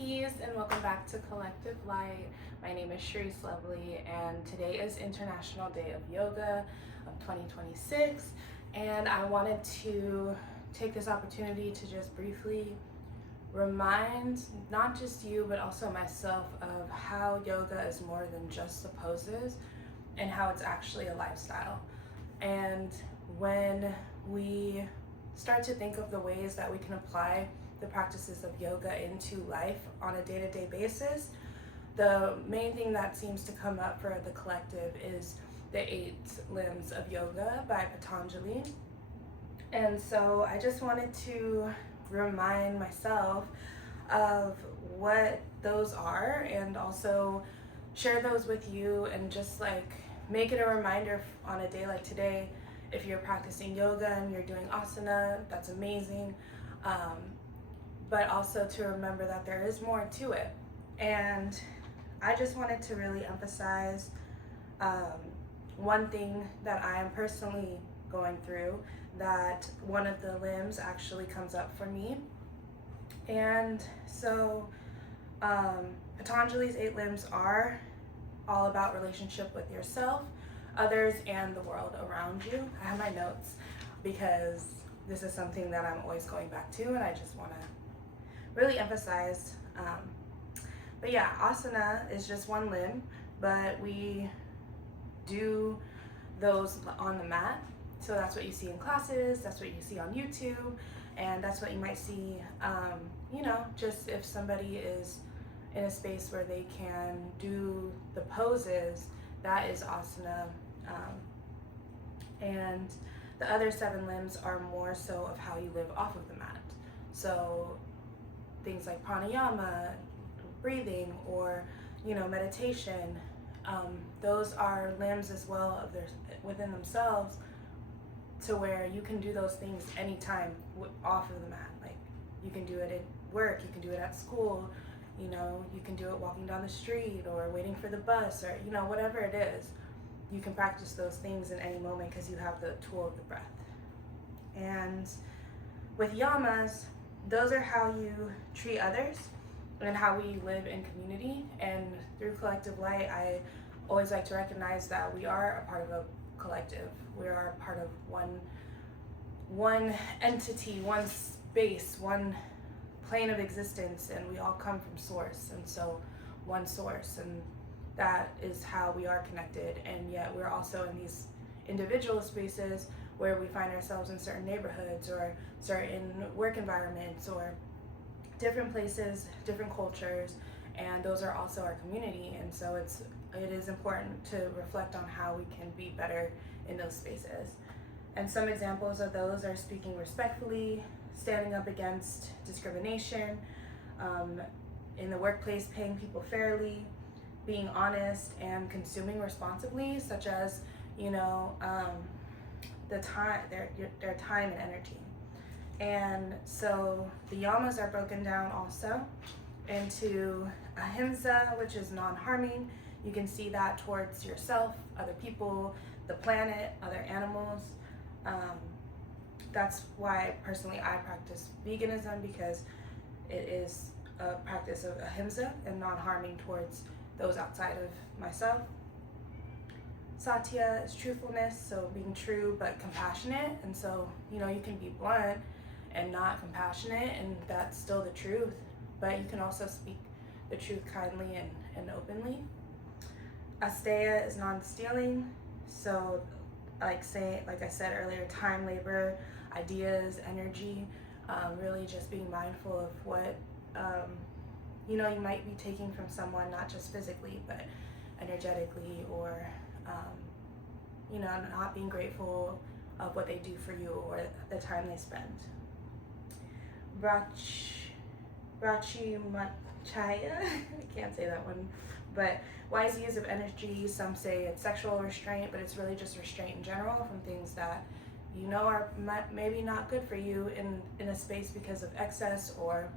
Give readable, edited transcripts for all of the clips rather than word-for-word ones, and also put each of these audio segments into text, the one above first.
Peace and welcome back to Collective Light. My name is Sharice Lovely and today is International Day of Yoga of 2026, and I wanted to take this opportunity to just briefly remind not just you but also myself of how yoga is more than just the poses and how it's actually a lifestyle. And when we start to think of the ways that we can apply the practices of yoga into life on a day-to-day basis, the main thing that seems to come up for the collective is the 8 limbs of yoga by Patanjali. And so I just wanted to remind myself of what those are and also share those with you, and just like make it a reminder on a day like today. If you're practicing yoga and you're doing asana, that's amazing. But also to remember that there is more to it. And I just wanted to really emphasize one thing that I am personally going through, that one of the limbs actually comes up for me. And so Patanjali's 8 limbs are all about relationship with yourself, others, and the world around you. I have my notes because this is something that I'm always going back to, and I just want to really emphasize. But yeah, asana is just one limb, but we do those on the mat. So that's what you see in classes, that's what you see on YouTube, and that's what you might see, just if somebody is in a space where they can do the poses, that is asana. And the other 7 limbs are more so of how you live off of the mat. So things like pranayama, breathing, or meditation, those are limbs as well of within themselves, to where you can do those things anytime off of the mat. Like you can do it at work, you can do it at school, you can do it walking down the street or waiting for the bus, or whatever it is. You can practice those things in any moment because you have the tool of the breath. And with yamas, those are how you treat others and how we live in community. And through Collective Light, I always like to recognize that we are a part of a collective. We are a part of one entity, one space, one plane of existence, and we all come from source, and so one source, and that is how we are connected. And yet we're also in these individual spaces where we find ourselves in certain neighborhoods or certain work environments or different places, different cultures, and those are also our community. And so it is important to reflect on how we can be better in those spaces. And some examples of those are speaking respectfully, standing up against discrimination, in the workplace paying people fairly, being honest, and consuming responsibly, such as their time and energy. And so the yamas are broken down also into ahimsa, which is non-harming. You can see that towards yourself, other people, the planet, other animals. That's why personally I practice veganism, because it is a practice of ahimsa and non-harming towards those outside of myself. Satya is truthfulness, so being true but compassionate. And so, you can be blunt and not compassionate, and that's still the truth, but you can also speak the truth kindly and openly. Asteya is non-stealing, so like I said earlier, time, labor, ideas, energy, really just being mindful of what you might be taking from someone, not just physically but energetically, or not being grateful of what they do for you or the time they spend. Brahmacharya, I can't say that one, but wise use of energy. Some say it's sexual restraint, but it's really just restraint in general from things that are maybe not good for you in a space because of excess, or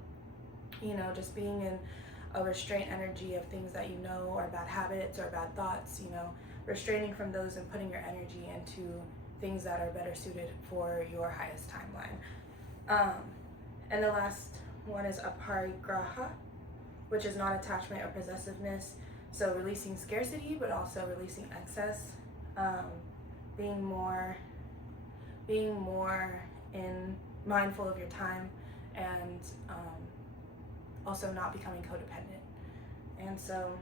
just being in a restraint energy of things that are bad habits or bad thoughts, restraining from those and putting your energy into things that are better suited for your highest timeline. And the last one is aparigraha, which is non-attachment or possessiveness. So releasing scarcity, but also releasing excess, being more mindful of your time, and also not becoming codependent. And so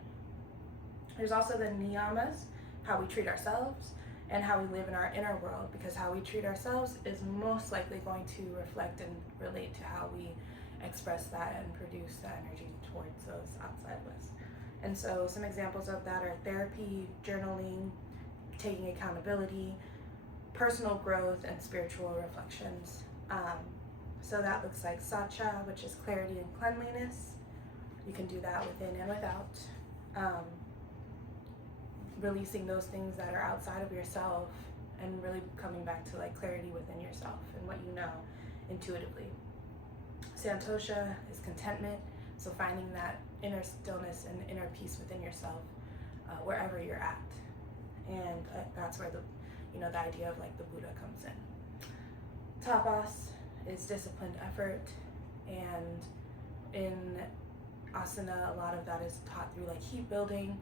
there's also the Niyamas, how we treat ourselves and how we live in our inner world, because how we treat ourselves is most likely going to reflect and relate to how we express that and produce that energy towards those outside of us. And so some examples of that are therapy, journaling, taking accountability, personal growth, and spiritual reflections. So that looks like satcha, which is clarity and cleanliness. You can do that within and without. Releasing those things that are outside of yourself and really coming back to like clarity within yourself and what you know intuitively. Santosha is contentment, so finding that inner stillness and inner peace within yourself wherever you're at. And that's where the idea of like the Buddha comes in. Tapas is disciplined effort, and in asana a lot of that is taught through like heat building,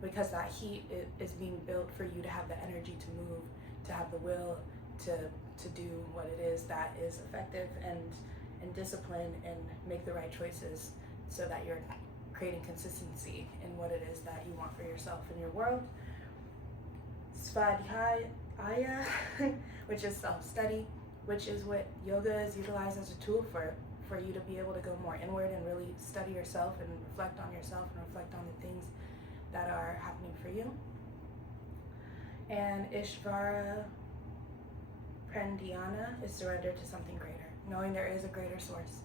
because that heat is being built for you to have the energy to move, to have the will to do what it is that is effective and discipline and make the right choices, so that you're creating consistency in what it is that you want for yourself in your world. Svadhyaya, which is self-study, which is what yoga is utilized as a tool for you to be able to go more inward and really study yourself and reflect on yourself and reflect on the things that are happening for you. And Ishvara Pratyahara is surrender to something greater, knowing there is a greater source,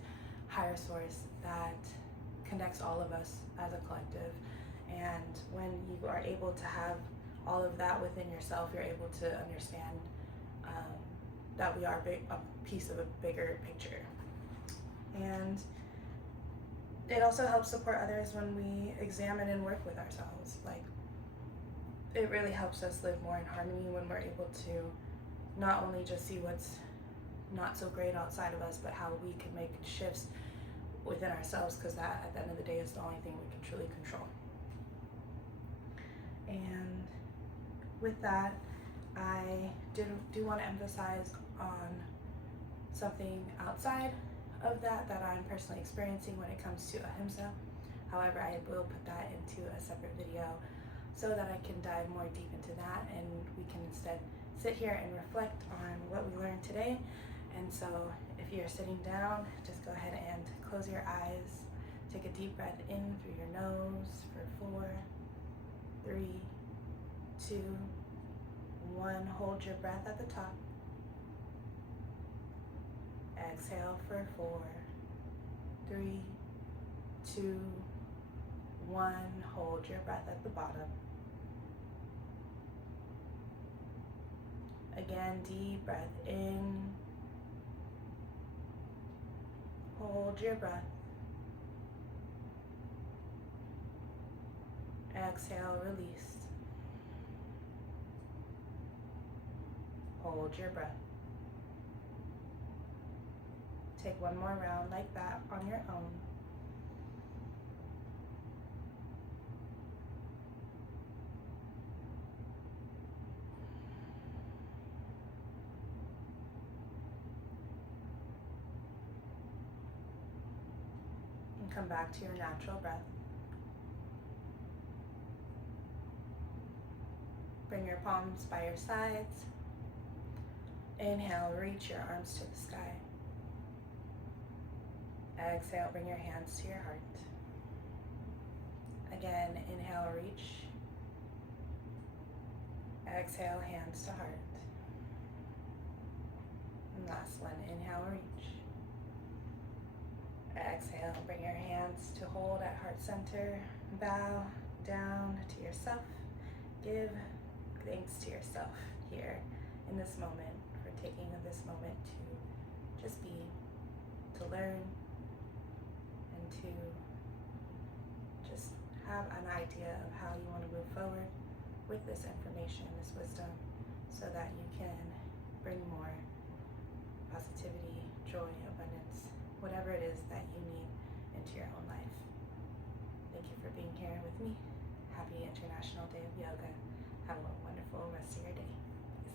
higher source that connects all of us as a collective. And when you are able to have all of that within yourself, you're able to understand that we are a piece of a bigger picture. And it also helps support others when we examine and work with ourselves. Like, it really helps us live more in harmony when we're able to not only just see what's not so great outside of us, but how we can make shifts within ourselves, because that at the end of the day is the only thing we can truly control. And with that, I do want to emphasize on something outside of that I'm personally experiencing when it comes to ahimsa. However, I will put that into a separate video so that I can dive more deep into that, and we can instead sit here and reflect on what we learned today. And so if you're sitting down, just go ahead and close your eyes. Take a deep breath in through your nose for 4, 3, 2, 1. Hold your breath at the top. Exhale for 4, 3, 2, 1. Hold your breath at the bottom. Again, deep breath in. Hold your breath. Exhale, release. Hold your breath. Take one more round like that on your own. And come back to your natural breath. Bring your palms by your sides. Inhale, reach your arms to the sky. Exhale, bring your hands to your heart. Again, inhale, reach. Exhale, hands to heart. And last one, inhale, reach. Exhale, bring your hands to hold at heart center. Bow down to yourself. Give thanks to yourself here in this moment, for taking this moment to just be, to learn, and to just have an idea of how you want to move forward with this information, this wisdom, so that you can bring more positivity, joy, abundance, whatever it is that you need into your own life. me.